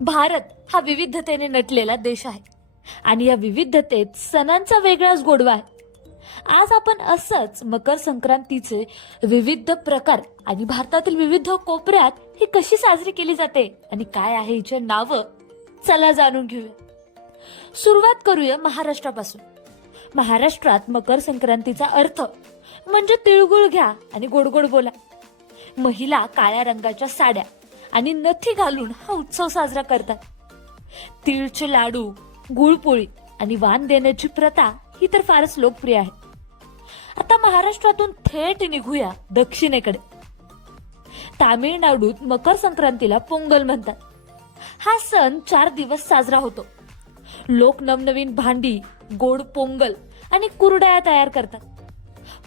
भारत हा विविधतेने नटलेला देश आहे. आणि या विविधतेत सणांचा वेगळाच गोडवा आहे. आज आपण असंच मकर संक्रांतीचे विविध प्रकार आणि भारतातील विविध कोपऱ्यात ही कशी साजरी केली जाते आणि काय आहे हिचे नावं चला जाणून घेऊया. सुरुवात करूया महाराष्ट्रापासून. महाराष्ट्रात मकर संक्रांतीचा अर्थ म्हणजे तिळगुळ घ्या आणि गोडगोड बोला. महिला काळ्या रंगाच्या साड्या आणि नथी घालून हा उत्सव साजरा करतात. तिळचे लाडू गुळपोळी आणि वाण देण्याची प्रथा ही तर फारच लोकप्रिय आहे. आता महाराष्ट्रातून थेट निघूया दक्षिणेकडे. तामिळनाडूत मकर संक्रांतीला पोंगल म्हणतात. हा सण चार दिवस साजरा होतो. लोक नवनवीन भांडी गोड पोंगल आणि कुरड्या तयार करतात.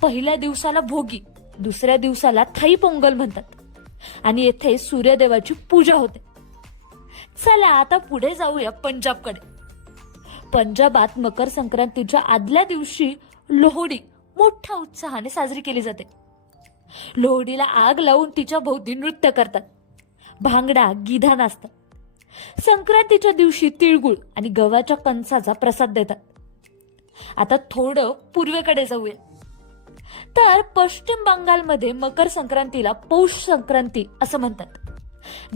पहिल्या दिवसाला भोगी दुसऱ्या दिवसाला थाई पोंगल म्हणतात. आणि येथे सूर्यदेवाची पूजा होते. चला आता पुढे जाऊया पंजाबकडे. पंजाबात मकर संक्रांतीच्या आदल्या दिवशी लोहडी मोठ्या उत्साहाने साजरी केली जाते. लोहडीला आग लावून तिच्या भोवती नृत्य करतात. भांगडा गिधा नाचतात. संक्रांतीच्या दिवशी तिळगुळ आणि गव्हाच्या कणसाचा प्रसाद देतात. आता थोडं पूर्वेकडे जाऊया. तर पश्चिम बंगालमध्ये मकर संक्रांतीला पौष संक्रांती असं म्हणतात.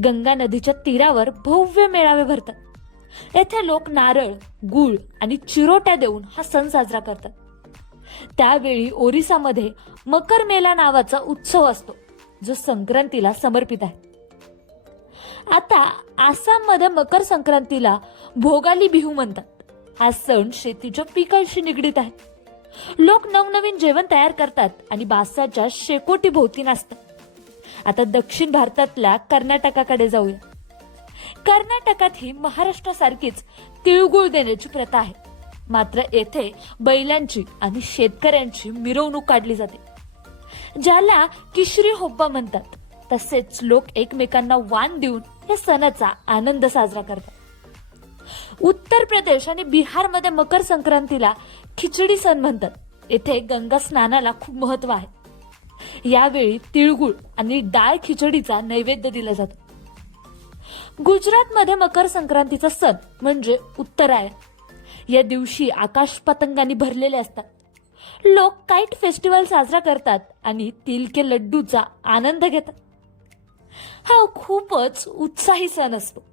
गंगा नदीच्या तीरावर भव्य मेळावे भरतात. येथे लोक नारळ गुळ आणि चिरोट्या देऊन हा सण साजरा करतात. त्यावेळी ओरिसामध्ये मकर मेला नावाचा उत्सव असतो जो संक्रांतीला समर्पित आहे. आता आसाममध्ये मकर संक्रांतीला भोगाली बिहू म्हणतात. हा सण शेतीच्या पिकांशी निगडीत आहे. लोक नवनवीन जेवण तयार करतात आणि बासाच्या शेकोटी भोवती नाचतात. आता दक्षिण भारतातल्या कर्नाटकाकडे जाऊया. कर्नाटकात ही महाराष्ट्रासारखीच तिळगुळ देण्याची प्रथा आहे. मात्र येथे बैलांची आणि शेतकऱ्यांची मिरवणूक काढली जाते. ज्याला किशरी होब्बा म्हणतात तसेच लोक एकमेकांना वाण देऊन या सणाचा आनंद साजरा करतात. उत्तर प्रदेश आणि बिहारमध्ये मकर संक्रांतीला खिचडी सण म्हणतात. येथे गंगा स्नानाला खूप महत्त्व आहे. यावेळी तिळगुळ आणि डाळ खिचडीचा नैवेद्य दिला जातो. गुजरातमध्ये मकर संक्रांतीचा सण म्हणजे उत्तरायण. या दिवशी आकाश पतंगांनी भरलेले असतात. लोक काईट फेस्टिवल साजरा करतात आणि तिल के लड्डूचा आनंद घेतात. हा खूपच उत्साही सण असतो.